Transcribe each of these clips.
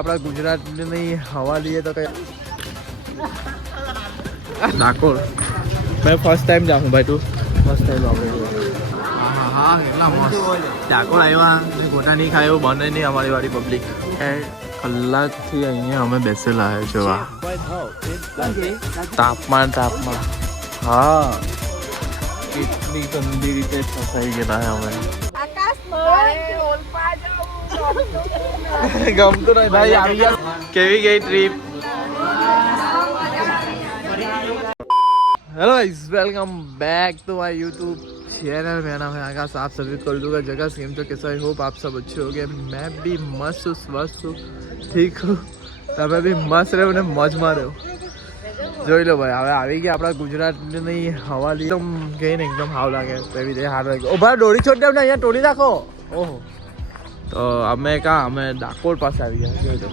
આપણા ગુજરાતની હવા લઈએ તો કઈ ડાકોર મેં ફર્સ્ટ ટાઈમ જાઉં ભાઈ તું ફર્સ્ટ ટાઈમ આપણે હા કેટલા મસ્ત ડાકોર આવ્યા ગોટા નહીં ખાય એવું બને નહીં અમારી વાળી પબ્લિક કલાકથી અહીંયા અમે બેસેલા છે જોવા તાપમાન હા કેટલી ગંદી રીતે ફસાઈ ગયેલા છે અમે ગમતું નહીં ભાઈ આવી ગયા કેવી ગઈ trip hello guys welcome back to my YouTube channel मेरा नाम है आकाश आप सभी को लूँगा जगह सेम तो कैसा आई होप आप सब अच्छे हो गए मैं भी मस्त हूँ स्वस्थ हूँ ठीक हूँ તમે બી મસ્ત રહ્યો ને મોજમાં રહ્યો જોઈ લો ભાઈ હવે આવી ગયા આપણા ગુજરાતની હવા લઈ એકદમ ગઈને એકદમ હાવ લાગે એવી રીતે હાર લાગે ઓ ભાઈ દોરી છોડી દે ને અહીંયા તોડી નાખો ઓહો તો અમે ડાકોર પાસે આવી ગયા જોઈ લો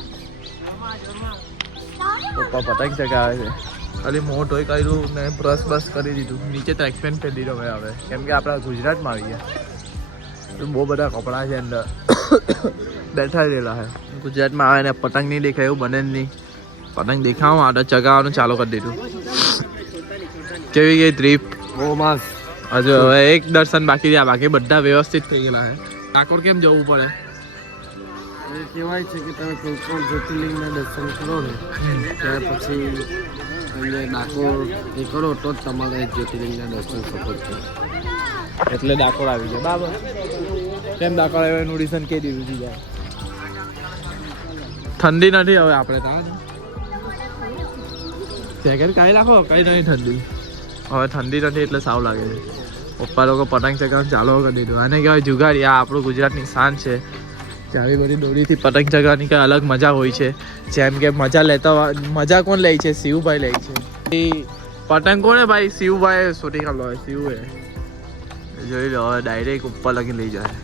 પપ્પા પતંગ ચગાવે છે ખાલી મોં ધોઈ કાઢ્યું ને બ્રશ બસ કરી દીધું નીચે ટ્રેક પેન્ટ પહેરી દીધો મેં હવે કેમ કે આપણા ગુજરાતમાં આવી ગયા બહુ બધા કપડાં છે અંદર બેઠા રહેલા છે ગુજરાતમાં આવે ને પતંગ નહીં દેખાય એવું બને જ નહીં પતંગ દેખાવા માટે ચગાવવાનું ચાલુ કરી દીધું કેવી ગઈ ટ્રીપ બહુ મસ્ત હજુ હવે એક દર્શન બાકી રહ્યા બાકી બધા વ્યવસ્થિત થઈ ગયેલા છે ડાકોર કેમ જવું પડે એ કહેવાય છે કે તમે કોઈ પણ જ્યોતિર્લિંગના દર્શન કરો ને ત્યાર પછી તમે ડાકોર એ કરો તો જ તમારે જ્યોતિર્લિંગના દર્શન સફળ છે એટલે ડાકોર આવી જાય બરાબર કેમ ડાકોર આવ્યો એનું રીઝન કહી દીધું બીજા ઠંડી નથી હવે આપણે ત્યાં જેકેટ કાઢી નાખો કઈ નહીં ઠંડી હવે ઠંડી નથી એટલે સાવ લાગે છે પપ્પા લોકો પતંગ ચગાવવાનું ચાલુ કરી દીધું આને કહેવાય જુગાડી આ આપણું ગુજરાતની શાન છે કે આવી બધી દોરીથી પતંગ ચગાવવાની કંઈ અલગ મજા હોય છે જેમ કે મજા કોણ લે છે શિવભાઈ લે છે એ પતંગ કોને ભાઈ શિવભાઈ શૂટિંગ કરલો હોય શિવે જોઈ લો હવે ડાયરેક્ટ ઉપર લગી લઈ જાય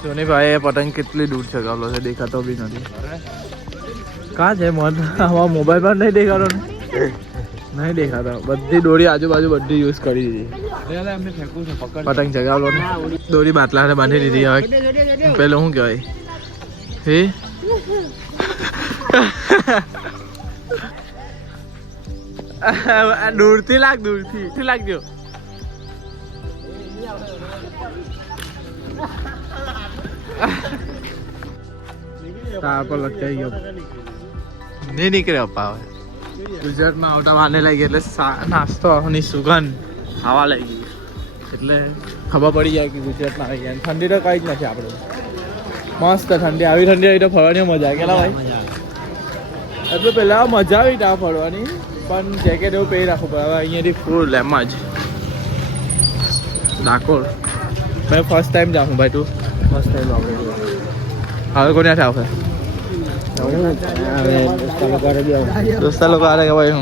જોની ભાઈ એ પતંગ કેટલી દૂર ચગાવેલો છે દેખાતો બી નથી કાં છે મન આમાં મોબાઈલમાં નહીં દેખાતો ને નહીં દેખાતો બધી દોરી આજુબાજુ બધી યુઝ કરી દીધી પતંગ ચગાવેલો ને દોરી બાટલાને બાંધી દીધી હવે પેલો શું કહેવાય હે દૂરથી લાગજો તાર પર લટકાઈ ગયો નહીં નીકળે પપ્પા હવે ગુજરાતમાં આવતા વાને લાગી એટલે નાસ્તોની સુગંધ ખાવા લાગી એટલે ખબર પડી જાય કે ગુજરાતમાં આવી ગયા ઠંડી તો કઈ જ નથી આપણે મસ્ત ઠંડી આવી તો ફરવાની મજા આવે કેટલા ભાઈ એટલે પહેલા મજા આવી ત્યાં ફરવાની પણ જેકેટ એવું પહેરી રાખવું પડે હવે અહીંયાથી ફૂલ એમાં જ ડાકોર મેં ફર્સ્ટ ટાઈમ જાઉં ભાઈ તું ફર્સ્ટ ટાઈમ આપણે હવે કોને આવશે દોસ્તા લોકો આ ભાઈ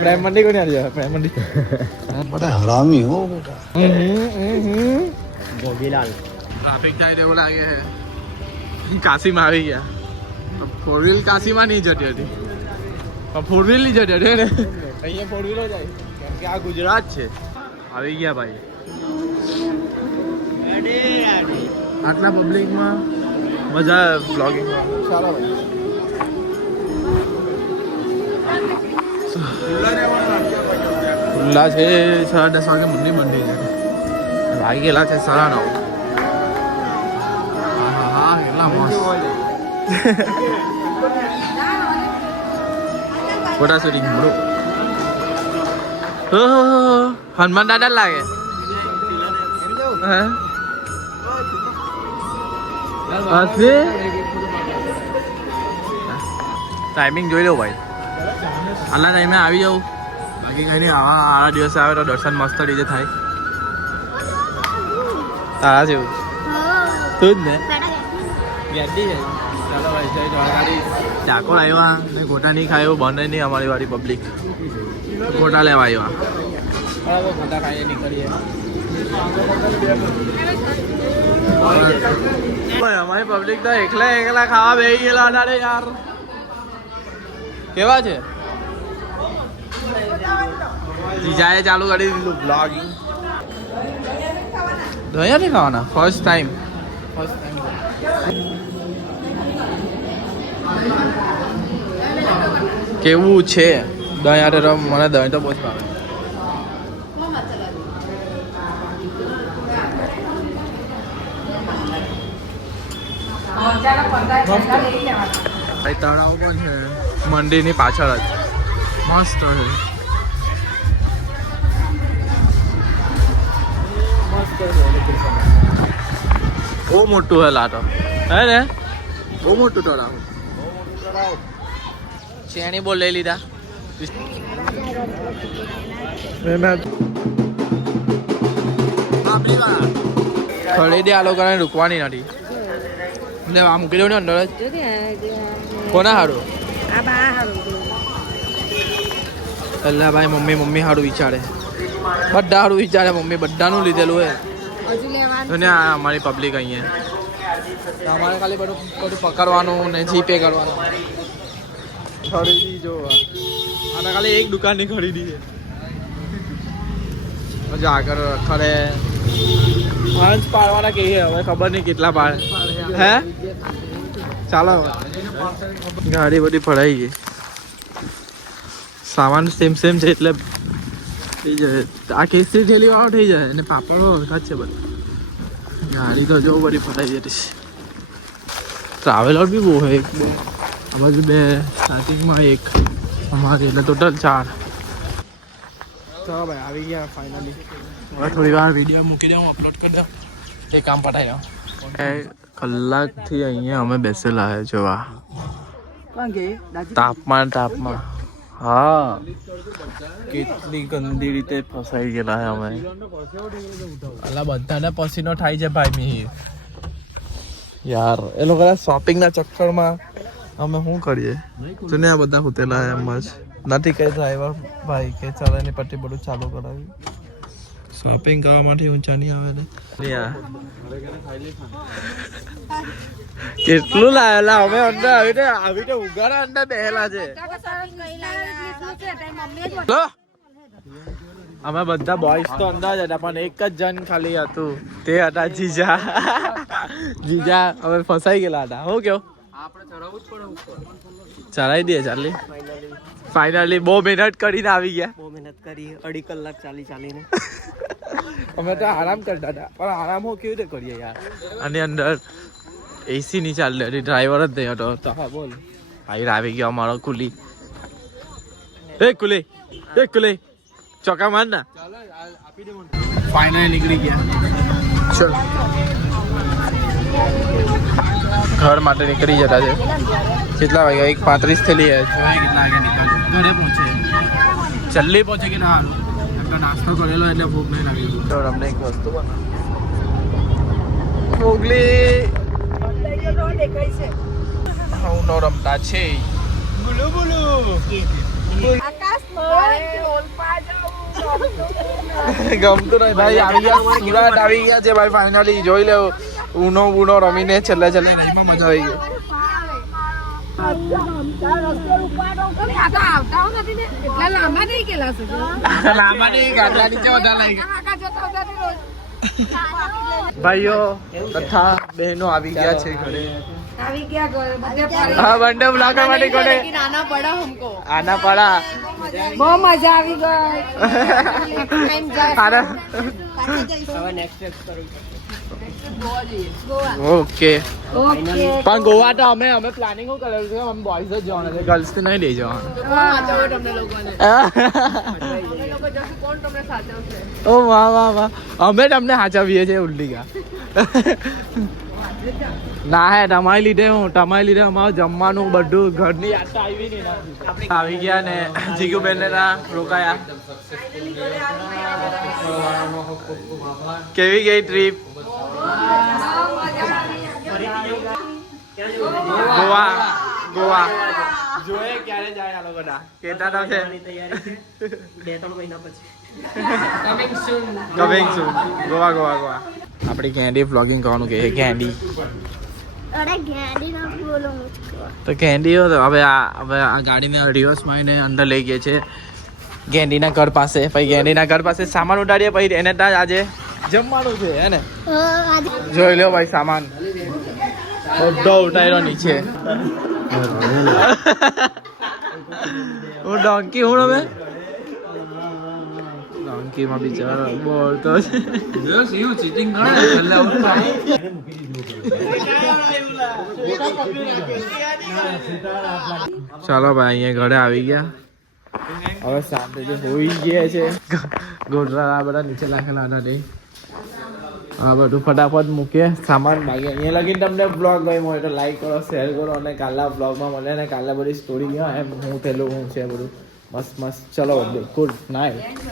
પ્રેમ મંડી કોને આવી જાય પ્રેમ મંડી બડા હરામી હો ગોગીલાલ ટ્રાફિક થાય એવું લાગે છે કાશીમાં આવી ગયા ફોર વ્હીલ કાશીમાં નહીં જતી હતી પણ ફોર વ્હીલ નહીં જતી હતી ને અહીંયા ફોર વ્હીલો જાય કેમ કે આ ગુજરાત છે આવી ગયા ભાઈ આટલા પબ્લિકમાં મજા બ્લોગિંગમાં ચાલો ભાઈ ખુલ્લા છે 10:30 વાગે મંડી બંધી છે વાગી ગયેલા છે 9:30 હા કેટલા મસ્ત ફોટા શૂટિંગ હનુમાન દાદા લાગે ટાઈમિંગ જોઈ લો ભાઈ આટલા ટાઈમે આવી જાઉં બાકી કઈ નહીં આવા દિવસે આવે તો દર્શન મસ્ત રીતે થાય તારા જેવું તું જ ને ચાલો ભાઈ જય દ્વારકાધીશ ડાકોર આવ્યા ને ગોટા નહીં ખાય એવું બને નહીં અમારી વાળી પબ્લિક ગોટા લેવા આવ્યા બરાબર ગોટા ખાઈએ નીકળીએ અમારી પબ્લિક તો એકલા ખાવા બેસી ગયેલા હતા યાર કેવા છે જીજાએ ચાલુ કરી દીધું બ્લોગિંગ અહીંયા નહીં ખાવાના ફર્સ્ટ ટાઈમ કેવું છે દહીં આટે રમ મને દહીં તો બહુ જ ભાવે ભાઈ તળાવ પણ છે મંદિરની પાછળ જ મસ્ત છે બહુ મોટું હે લાટો હે ને બહુ મોટું તળાવ ચેણી બોલ લઈ લીધા ખરીદી આ લોકોને રૂકવાની નથી ને આ મૂકી દઉં ને અંદર જ કોના હારું પહેલા ભાઈ મમ્મી હારું વિચારે બધા હારું વિચારે મમ્મી બધાનું લીધેલું હે અને આ અમારી પબ્લિક અહીંયા અમારે ખાલી બધું પકડવાનું ને જીપે કરવાનું ખરીદી જો આને ખાલી એક દુકાનની ખરીદી છે મજા આગળ ખરે હંસ પાડવાના કે હવે ખબર નહીં કેટલા પાડે હે ચાલો ગાડી બધી ફળાઈ ગઈ સામાન સેમ છે એટલે થઈ જાય આ કેસરી થેલી વાળો થઈ જાય અને પાપડ વખત છે બધા ગાડી તો જો બધી ફટાઈ જતી છે ટ્રાવેલર બી બહુ હોય એક બે આ બાજુ બે સ્ટાર્ટિંગમાં એક અમારી એટલે ટોટલ 4 ચાલો ભાઈ આવી ગયા ફાઇનલી હવે થોડી વાર વિડીયો મૂકી દઉં અપલોડ કરી દઉં એ કામ પતાવી દઉં કલાકથી અહીંયા અમે બેસેલા હે જોવા તાપમાન હા કેટલી ગંદી રીતે ફસાઈ ગયેલા હે અમે અલા બધાને પસીનો થાય છે ભાઈ મિહિર યાર એ લોકો શોપિંગના ચક્કરમાં અમે શું કરીએ જો ને આ બધા હોતેલા એમ જ નથી કઈ ડ્રાઈવર ભાઈ કે ચાલે ની પટ્ટી બધું ચાલુ કરાવ્યું શોપિંગ કરવા માટે ઊંચા નહીં આવે ને કેટલું લાયેલા અમે અંદર આવીને ઉગાડા અંદર બેહેલા છે અમે બધા બોયસ તો અંદર જ હતા પણ એક જ જણ ખાલી હતું તે હતા જીજા હવે ફસાઈ ગયેલા હતા હું કેવું ચડાવી દે ચાલી ફાઇનલી બહુ મહેનત કરીને આવી ગયા બહુ મહેનત કરી 2.5 કલાક ચાલીને અમે તો આરામ કરતા હતા પણ આરામ હું કેવી રીતે કરીએ યાર આની અંદર એસી નહીં ચાલતી હતી ડ્રાઈવર જ નહીં હતો તો હા બોલ ભાઈ આવી ગયો અમારો કુલી કુલી ચોકા માર ના ફાઇનલી નીકળી ગયા ચલ ઘર માટે નીકળી જતા છે કેટલા વાગ્યા 1:35 થયેલી છે કેટલા વાગ્યા નીકળ ઘરે પહોંચે જલ્દી પહોંચે કે ના નાસ્તો કરેલો એટલે ભૂખ નહીં લાગી તો અમને એક વસ્તુ મોગલી હું નો રમતા છે ગમતું નહીં ભાઈ આવી ગયા છે ભાઈ ફાઇનલી જોઈ લેવું ઉનો રમીને છેલ્લે નહીમાં મજા આવી ગઈ ભાઈઓ તથા બહેનો આવી ગયા છે ઘરે हाँ वनडे बुलाकर वाले कोने आना पड़ा हमको आना पड़ा बहुत मजा આવી ઓકે પણ ગોવા તો અમે પ્લાનિંગ કરેલું છે અમે બોયઝ જ જવાના છે ગર્લ્સ થી નહીં લઈ જવાના ઓ વાહ અમે તમને સાચવીએ છીએ ઉલ્લી ગયા ના હે તમારી લીધે અમારું જમવાનું બધું ઘરની યાદ તો આવી નહીં આવી ગયા ને જીગુબેન ને રોકાયા કેવી ગઈ ટ્રીપ ગોવા જોઈએ ક્યારે જાય આ લોકો કેતા છે 2-3 મહિના પછી કમિંગ સૂન ગોવા આપણી કેન્ડી વ્લોગિંગ કરવાનું કે કેન્ડી તો કેન્ડી હવે આ ગાડીને રિવર્સ મારીને અંદર લઈ ગઈ છે ગેંડીના ઘર પાસે પછી ગેંડીના ઘર પાસે સામાન ઉડાડીએ પછી એને ત્યાં આજે જમવાનું છે હે ને જોઈ લો ભાઈ સામાન બધો ઉતાર્યો નીચે હું ડોંકી હું રમે ડોંકીમાં બિચારો બોલતો ચાલો ભાઈ અહીંયા ઘરે આવી ગયા હવે શાંતિથી હોઈ ગયા છે ગોધરા આ બધા નીચે રાખેલા હતા તે આ બધું ફટાફટ મૂકીએ સામાન ભાગીએ અહીંયા લગીને તમને બ્લોગ ગમ્યો હોય તો લાઈક કરો શેર કરો અને કાલના બ્લોગમાં મળે ને કાલે બધી સ્ટોરી એમ હું પેલું હું છે બધું મસ્ત મસ્ત ચલો ગુડ નાઇટ